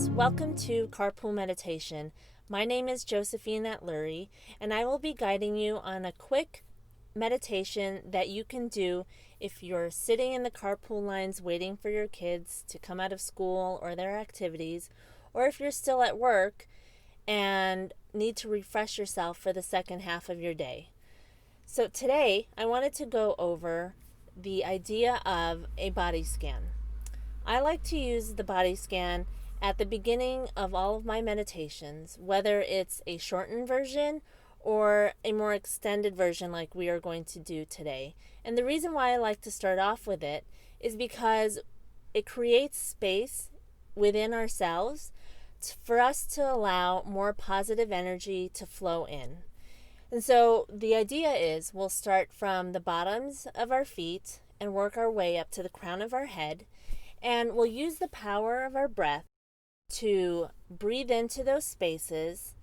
friends, welcome to Carpool Meditation. My name is Josephine Atluri, and I will be guiding you on a quick meditation that you can do if you're sitting in the carpool lines waiting for your kids to come out of school or their activities, or if you're still at work and need to refresh yourself for the second half of your day. So today, I wanted to go over the idea of a body scan. I like to use the body scan at the beginning of all of my meditations, whether it's a shortened version or a more extended version like we are going to do today. And the reason why I like to start off with it is because it creates space within ourselves for us to allow more positive energy to flow in. And so the idea is we'll start from the bottoms of our feet and work our way up to the crown of our head. And we'll use the power of our breath to breathe into those spaces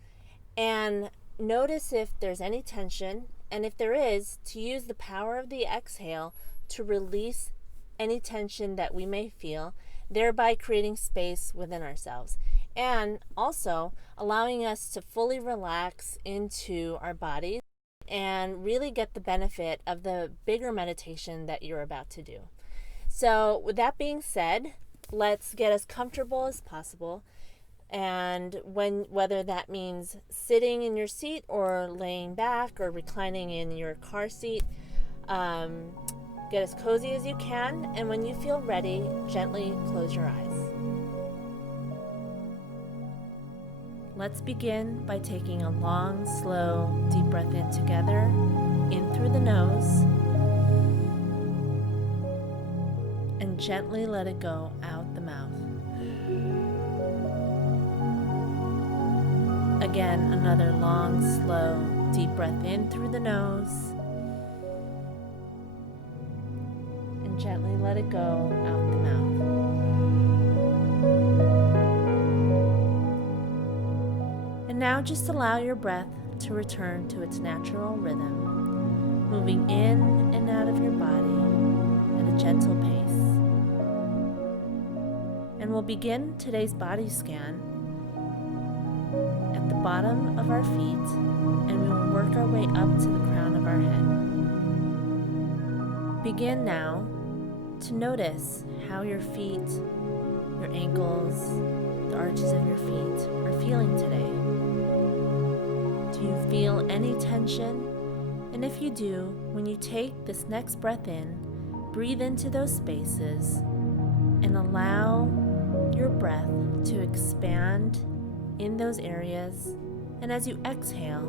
and notice if there's any tension, and if there is, to use the power of the exhale to release any tension that we may feel, thereby creating space within ourselves. And also allowing us to fully relax into our bodies and really get the benefit of the bigger meditation that you're about to do. So with that being said, let's get as comfortable as possible. And whether that means sitting in your seat or laying back or reclining in your car seat, get as cozy as you can. And when you feel ready, gently close your eyes. Let's begin by taking a long, slow, deep breath in together, in through the nose, and gently let it go out the mouth. Again, another long, slow, deep breath in through the nose, and gently let it go out the mouth. And now just allow your breath to return to its natural rhythm, moving in and out of your body at a gentle pace. And we'll begin today's body scan at the bottom of our feet, and we will work our way up to the crown of our head. Begin now to notice how your feet, your ankles, the arches of your feet are feeling today. Do you feel any tension? And if you do, when you take this next breath in, breathe into those spaces and allow your breath to expand in those areas. And as you exhale,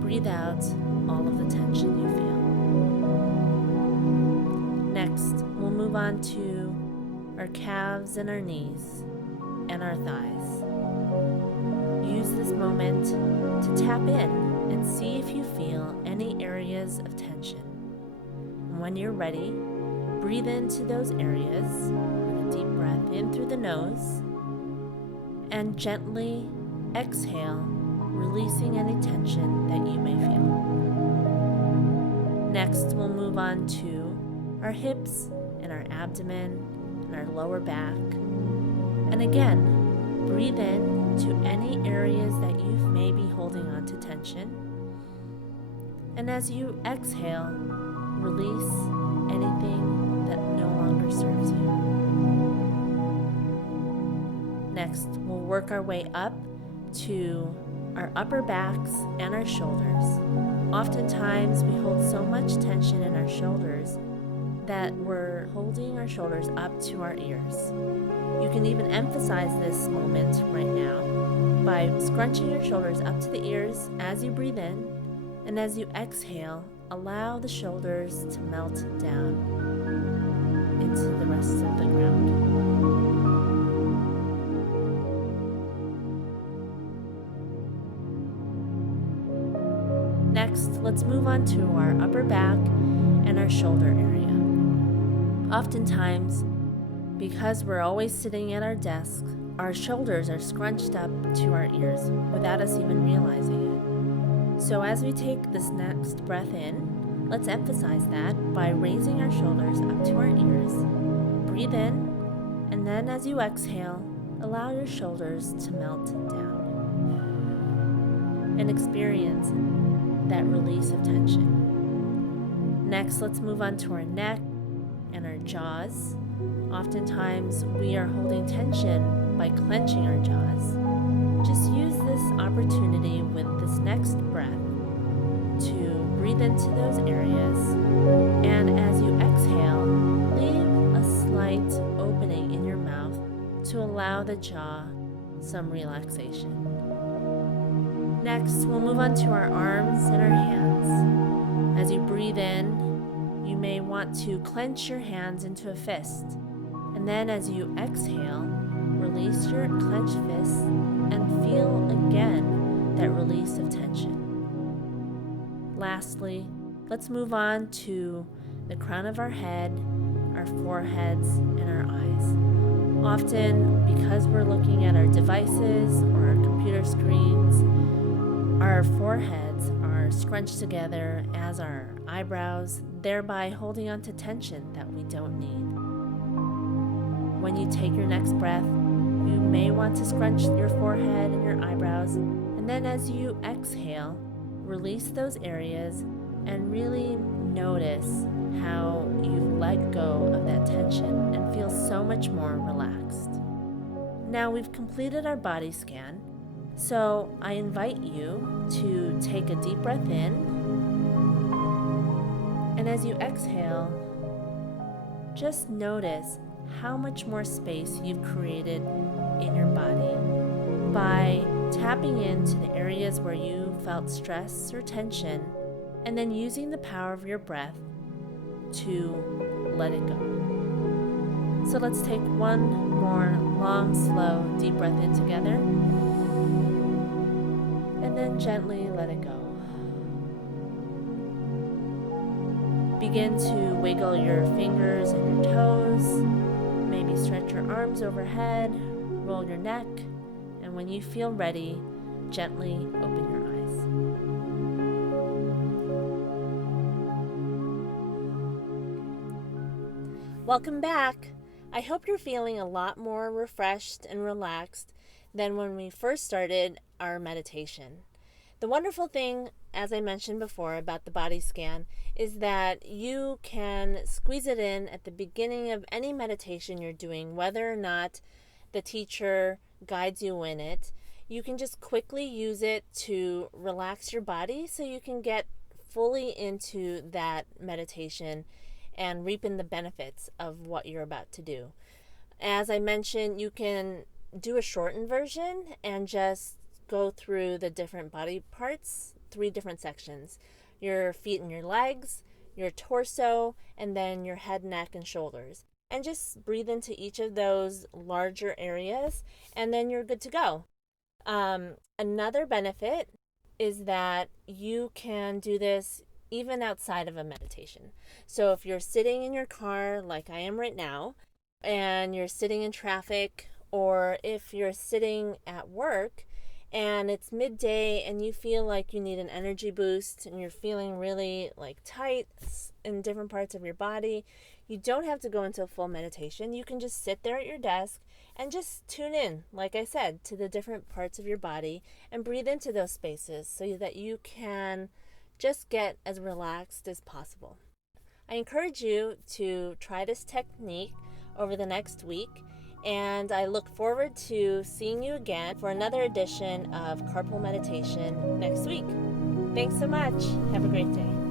breathe out all of the tension you feel. Next, we'll move on to our calves and our knees and our thighs. Use this moment to tap in and see if you feel any areas of tension. And when you're ready, breathe into those areas with a deep breath in through the nose and gently exhale, releasing any tension that you may feel. Next, we'll move on to our hips and our abdomen and our lower back. And again, breathe in to any areas that you may be holding on to tension. And as you exhale, release anything that no longer serves you. Next, we'll work our way up to our upper backs and our shoulders. Oftentimes, we hold so much tension in our shoulders that we're holding our shoulders up to our ears. You can even emphasize this moment right now by scrunching your shoulders up to the ears as you breathe in, and as you exhale, allow the shoulders to melt down into the rest of the ground. Next, let's move on to our upper back and our shoulder area. Oftentimes, because we're always sitting at our desk, our shoulders are scrunched up to our ears without us even realizing it. So as we take this next breath in, let's emphasize that by raising our shoulders up to our ears. Breathe in, and then as you exhale, allow your shoulders to melt down and experience that release of tension. Next, let's move on to our neck and our jaws. Oftentimes, we are holding tension by clenching our jaws. Just use this opportunity with this next breath to breathe into those areas, and as you exhale, leave a slight opening in your mouth to allow the jaw some relaxation. Next, we'll move on to our arms and our hands. As you breathe in, you may want to clench your hands into a fist, and then as you exhale, release your clenched fists and feel again that release of tension. Lastly, let's move on to the crown of our head, our foreheads, and our eyes. Often, because we're looking at our devices or our computer screens, our foreheads are scrunched together as our eyebrows, thereby holding on to tension that we don't need. When you take your next breath, you may want to scrunch your forehead and your eyebrows, and then as you exhale, release those areas and really notice how you've let go of that tension and feel so much more relaxed. Now we've completed our body scan, so I invite you to take a deep breath in, and as you exhale, just notice how much more space you've created in your body by tapping into the areas where you felt stress or tension, and then using the power of your breath to let it go. So let's take one more long, slow, deep breath in together, and then gently let it go. Begin to wiggle your fingers and your toes. Maybe stretch your arms overhead, roll your neck, and when you feel ready, gently open your eyes. Welcome back. I hope you're feeling a lot more refreshed and relaxed than when we first started our meditation. The wonderful thing, as I mentioned before, about the body scan is that you can squeeze it in at the beginning of any meditation you're doing, whether or not the teacher guides you in it. You can just quickly use it to relax your body so you can get fully into that meditation and reaping the benefits of what you're about to do. As I mentioned, you can do a shortened version and just go through the different body parts, 3 different sections: your feet and your legs, your torso, and then your head, neck, and shoulders. And just breathe into each of those larger areas, and then you're good to go. Another benefit is that you can do this even outside of a meditation. So if you're sitting in your car like I am right now, and you're sitting in traffic, or if you're sitting at work and it's midday and you feel like you need an energy boost and you're feeling really tight in different parts of your body, you don't have to go into a full meditation. You can just sit there at your desk and just tune in, like I said, to the different parts of your body and breathe into those spaces so that you can just get as relaxed as possible. I encourage you to try this technique over the next week, and I look forward to seeing you again for another edition of Carpool Meditation next week. Thanks so much. Have a great day.